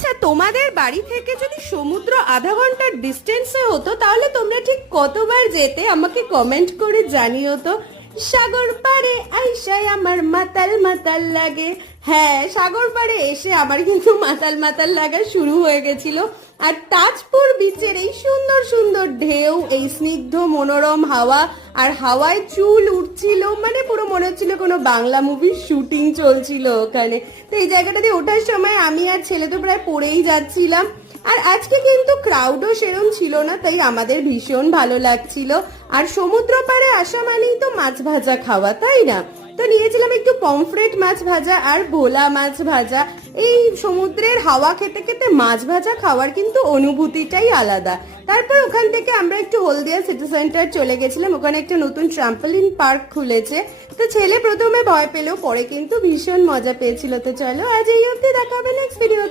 আচ্ছা, তোমাদের বাড়ি থেকে যদি সমুদ্র আধা ঘন্টার ডিস্টেন্সে হতো তাহলে তোমরা ঠিক কতবার যেতে আমাকে কমেন্ট করে জানিও তো। সাগর পাড়ে আইসায় আমার মাতাল মাতাল লাগে। হ্যাঁ, সাগর পাড়ে এসে আমার কিন্তু মাতাল মাতাল লাগা শুরু হয়ে গেছিল। আর তাজপুর বিচের এই সুন্দর সুন্দর ঢেউ, এই স্নিগ্ধ মনোরম হাওয়া, আর হাওয়ায় চুল উঠছিল, মানে পুরো মনে হচ্ছিল কোনো বাংলা মুভির শুটিং চলছিল ওখানে। তো এই জায়গাটাতে ওঠার সময় আমি আর ছেলে তো প্রায় পড়েই যাচ্ছিলাম। আর আজকে কিন্তু ক্রাউডও সেরম ছিল না, তাই আমাদের ভীষণ ভালো লাগছিল। আর সমুদ্র পাড়ে আসা মানেই তো মাছ ভাজা খাওয়া, তাই না? তো নিয়েছিলাম একটু পমফ্রেট মাছ ভাজা আর ভোলা মাছ ভাজা। এই সমুদ্রের হাওয়া খেতে খেতে মাছ ভাজা খাওয়ার কিন্তু অনুভূতিটাই আলাদা। তারপর ওখান থেকে আমরা একটু হলদিয়া সিটি সেন্টার চলে গেছিলাম, ওখানে একটা নতুন ট্রাম্পলিন পার্ক খুলেছে। তো ছেলে প্রথমে ভয় পেলেও পরে কিন্তু ভীষণ মজা পেয়েছিল। তো চলো আজ এই অবধি, দেখা হবে নেক্সট ভিডিও।